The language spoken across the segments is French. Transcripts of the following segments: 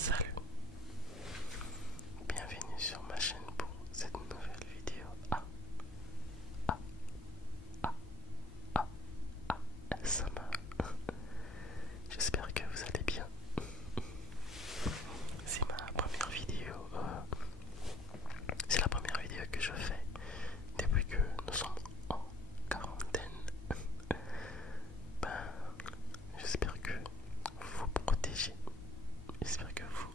Salut, bienvenue sur ma chaîne pour cette nouvelle vidéo A, A, A, ASMR. J'espère que vous allez bien. C'est ma première vidéo, c'est la première vidéo que je fais depuis que nous sommes en quarantaine. Ben, j'espère que vous vous protégez. J'espère que vous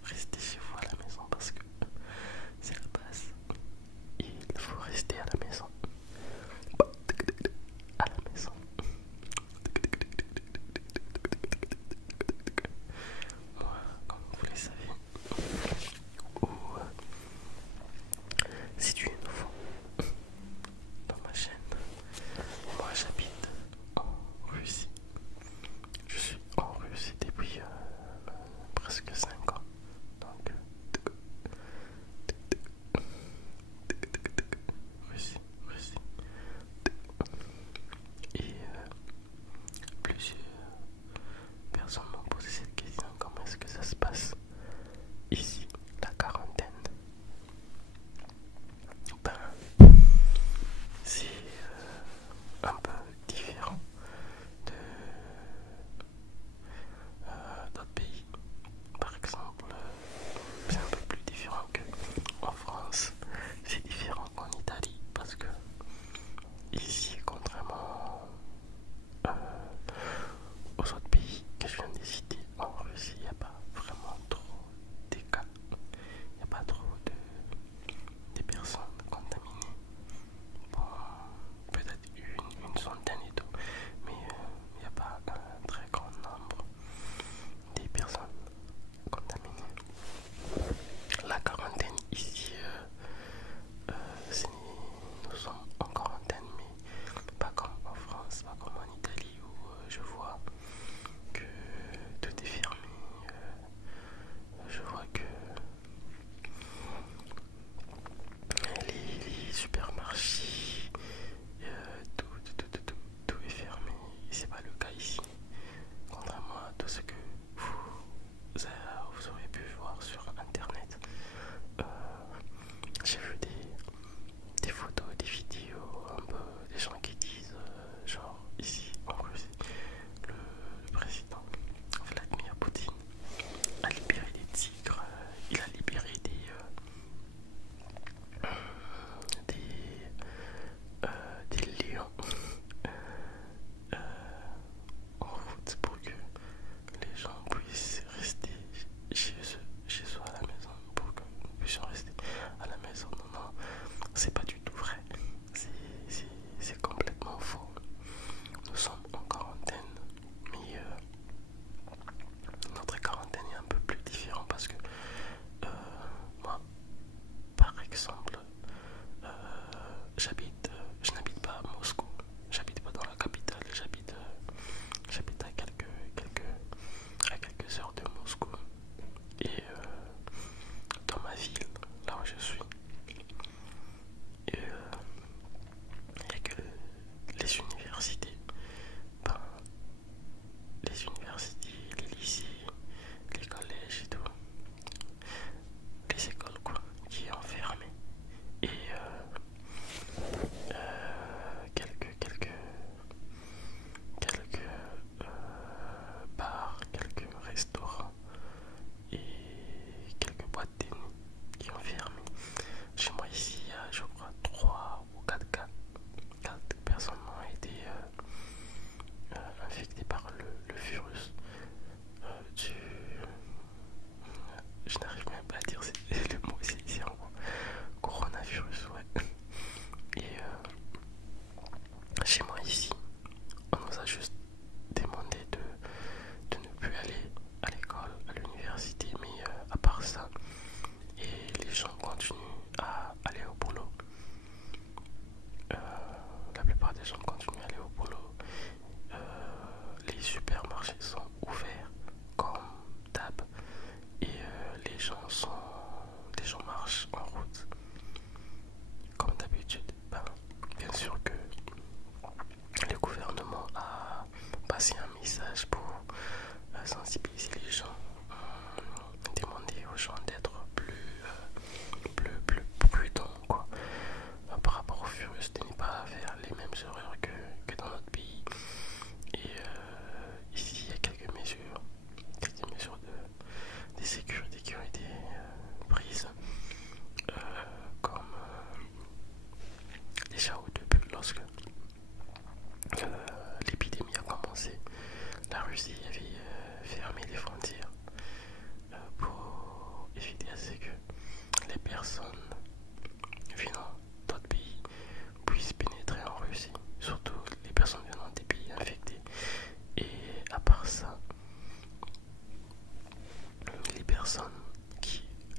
personnes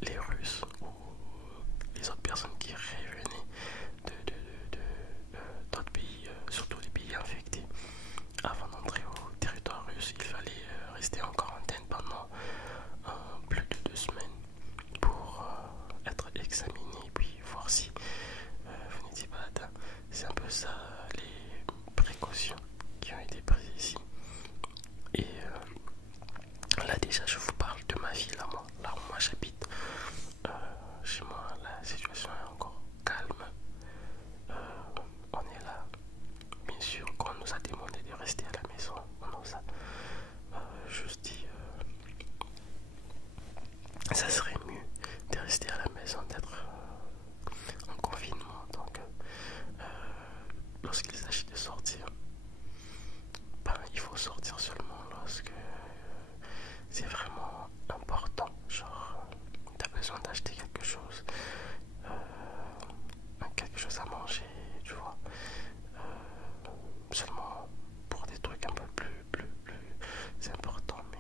les Russes ou les autres personnes qui revenaient d'autres pays, surtout les pays infectés, avant d'entrer au territoire russe, il fallait rester en quarantaine pendant plus de 2 semaines pour être examiné et puis voir si vous n'étiez pas atteint. C'est un peu ça les précautions qui ont été prises ici. Et là déjà je vous parle de ma ville là où moi j'habite. Chez moi la situation est encore calme. On est là. Bien sûr quand on nous a demandé de rester à la maison, on nous a juste dit ça serait mieux de rester à la maison, d'être en confinement. Donc lorsqu'il s'agit de sortir, il faut sortir seulement lorsque c'est vraiment important. Genre tu as besoin d'acheter quelque chose à manger, tu vois, seulement pour des trucs un peu plus c'est important, mais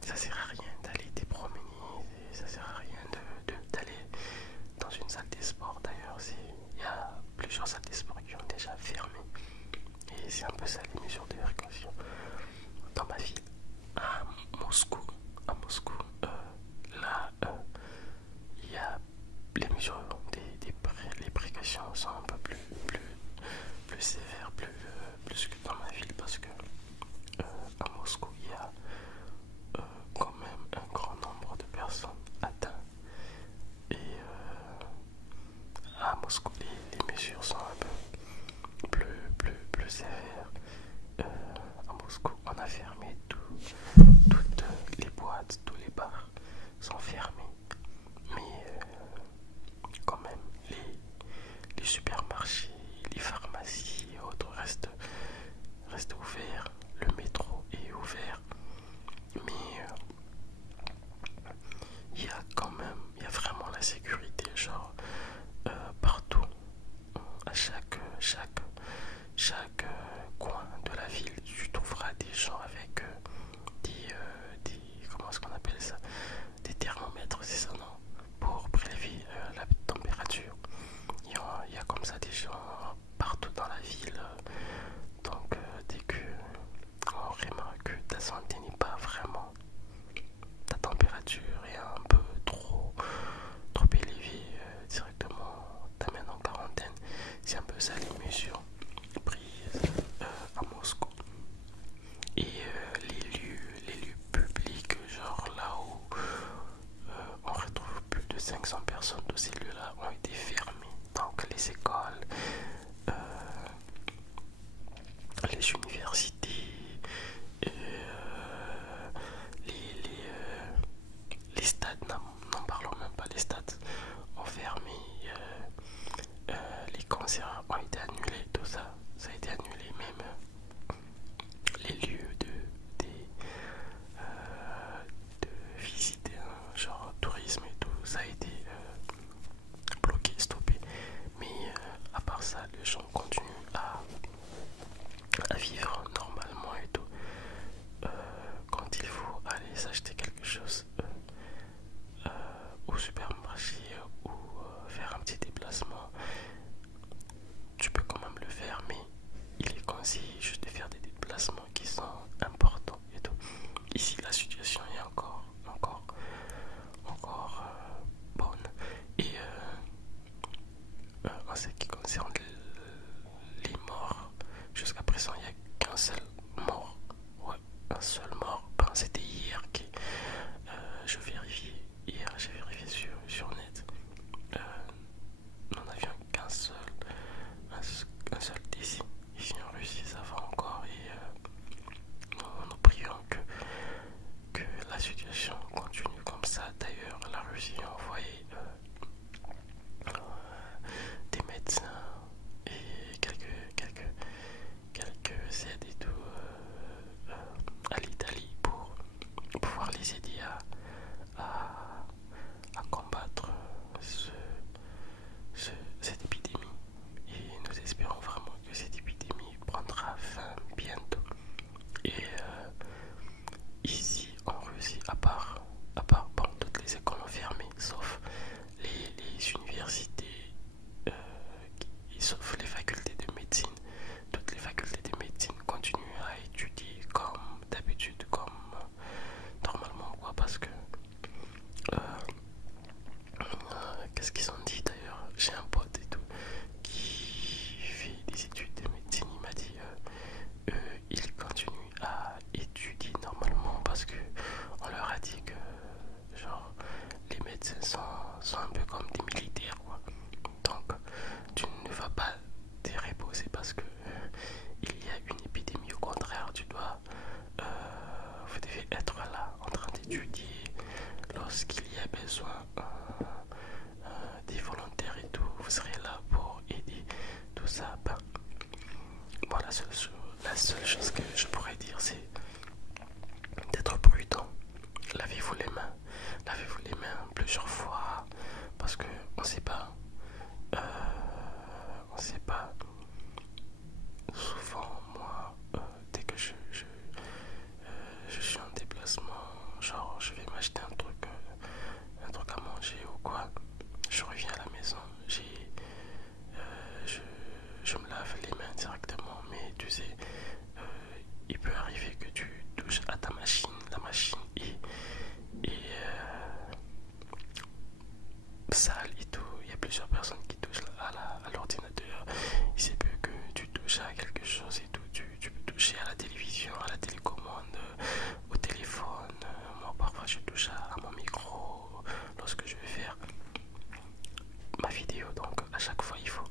ça sert à rien d'aller te promener, ça sert à rien d'aller dans une salle de sport. D'ailleurs il y a plusieurs salles de sport qui ont déjà fermé et c'est un peu ça les mesures de précaution. Dans ma ville à Moscou, là il y a les mesures les précautions sont un peu plus sévères, plus que dans ma ville, parce que à Moscou il y a quand même un grand nombre de personnes atteintes et à Moscou les mesures sont un peu plus sévères. À Moscou on a fermé toutes les boîtes, tous les bars sont fermés, mais quand même les supermarchés, les pharmacies et autres restent ouverts, le métro est ouvert, mais il y a vraiment la sécurité, genre partout, à chaque coin de la ville, tu trouveras des gens avec comment est-ce qu'on appelle ça, des thermomètres, c'est ça, non, pour prélever la température. Il y a comme ça des gens partout dans la ville. Donc dès que on remarque que ta santé n'est pas vraiment, ta température est un peu trop élevée, directement t'amène en quarantaine. C'est un peu ça les mesures prises à Moscou. Et les lieux publics, genre là où on retrouve plus de 500 personnes, de ces lieux-là ont été fermés. Donc les écoles, les universités, les stades, n'en parlons même pas, les stades ont fermé, les concerts ont été annulés, tout ça a été annulé, même les lieux de visite, genre tourisme et tout, ça a été bloqué, stoppé. Mais à part ça, les gens continuent à vivre normalement et tout. Quand il faut aller s'acheter quelque chose au supermarché ou faire un petit déplacement, tu peux quand même le faire, mais il est conseillé juste de faire des déplacements qui sont importants et tout. Ici la situation est encore bonne. Et en ce qui concerne les morts, jusqu'à présent il n'y a qu'un seul mort. Ouais, un seul mort. Ben, c'était hier que j'ai vérifié sur net. Nous n'avions qu'un seul décès. Ici en Russie ça va encore, et nous prions que la situation continue comme ça. D'ailleurs la Russie a envoyé des médecins et quelques aides et tout à l'Italie pour pouvoir les aider à combattre cette épidémie. Et nous espérons vraiment que cette épidémie prendra fin bientôt. Et ici en Russie, à part médecins sont un peu comme des militaires, quoi. Donc, tu ne vas pas te reposer parce que il y a une épidémie. Au contraire, vous devez être là en train d'étudier. Lorsqu'il y a besoin des volontaires et tout, vous serez là pour aider tout ça. Ben, bon, la seule chose que je pourrais dire, c'est d'être prudent. Lavez-vous les mains. Lavez-vous les mains plusieurs fois parce que on sait pas. On sait pas. Souvent, moi, dès que je suis en déplacement, genre je vais m'acheter un truc à manger ou quoi, je reviens à la maison, je me lave les mains directement, mais tu sais, il peut arriver que tu touches à ta machine, la machine est sale et tout. Il y a plusieurs personnes qui touchent à l'ordinateur. Il se peut que tu touches à quelque chose et tout. Tu peux toucher à la télévision, à la télécommande, au téléphone. Moi, parfois, je touche à mon micro lorsque je vais faire ma vidéo. Donc, à chaque fois, il faut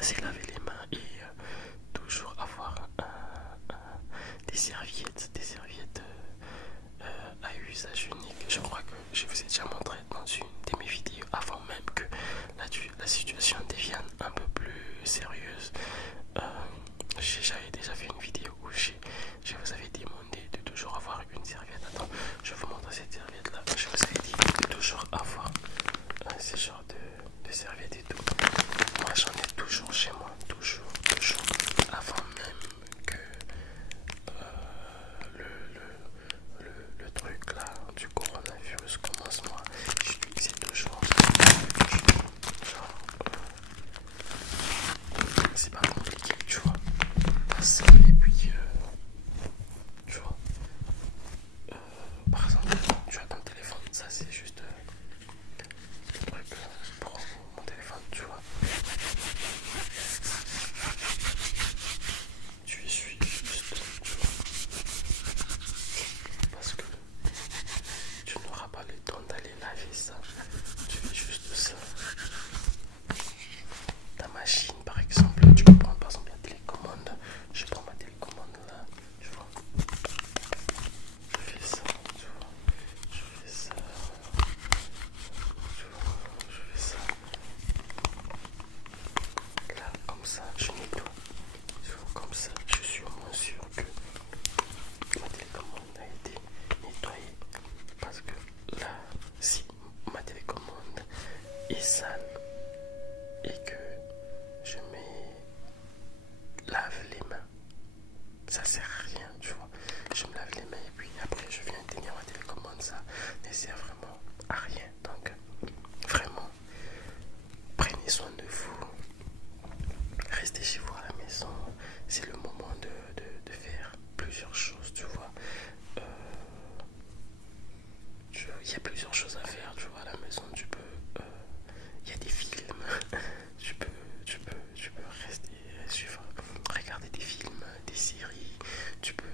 se laver les mains et toujours avoir des serviettes à usage unique. Je crois que je vous ai déjà montré dans une de mes vidéos avant même que la situation devienne un peu plus sérieuse. J'avais déjà fait une vidéo où je vous avais demandé de toujours avoir une serviette. Attends, je vous montre cette serviette là. Je vous avais dit de toujours avoir ce genre de serviette et tout. Moi j'en ai toujours chez moi, toujours, avant même que le truc là du coronavirus commence. Moi j'utilisais toujours genre, c'est pas compliqué, tu vois, ça et puis tu vois, par exemple tu as ton téléphone, ça c'est juste le truc pour mon téléphone, tu vois. Tu essuies juste, tu vois, parce que tu n'auras pas le temps d'aller laver ça. Tu fais juste ça. Ta machine, par exemple, tu peux prendre par exemple la télécommande. Je prends ma télécommande là, tu vois. Je fais ça, tu vois. Je fais ça, tu vois. Je fais ça. Là, comme ça, je nettoie. Tu vois, comme ça, je suis au moins sûr que ma télécommande a été nettoyée. Parce que là, si ma télécommande est sale et que je me lave les mains, ça sert à rien, tu vois. Je me lave les mains et puis après je viens tenir ma télécommande, ça ne sert vraiment à rien. Donc vraiment, prenez soin de vous, restez chez vous à la maison. C'est le moment de faire plusieurs choses, tu vois. Il y a plusieurs choses à faire, tu vois, à la maison. Tu peux, il y a des films, tu peux rester, suivre, regarder des films, des séries. Tu peux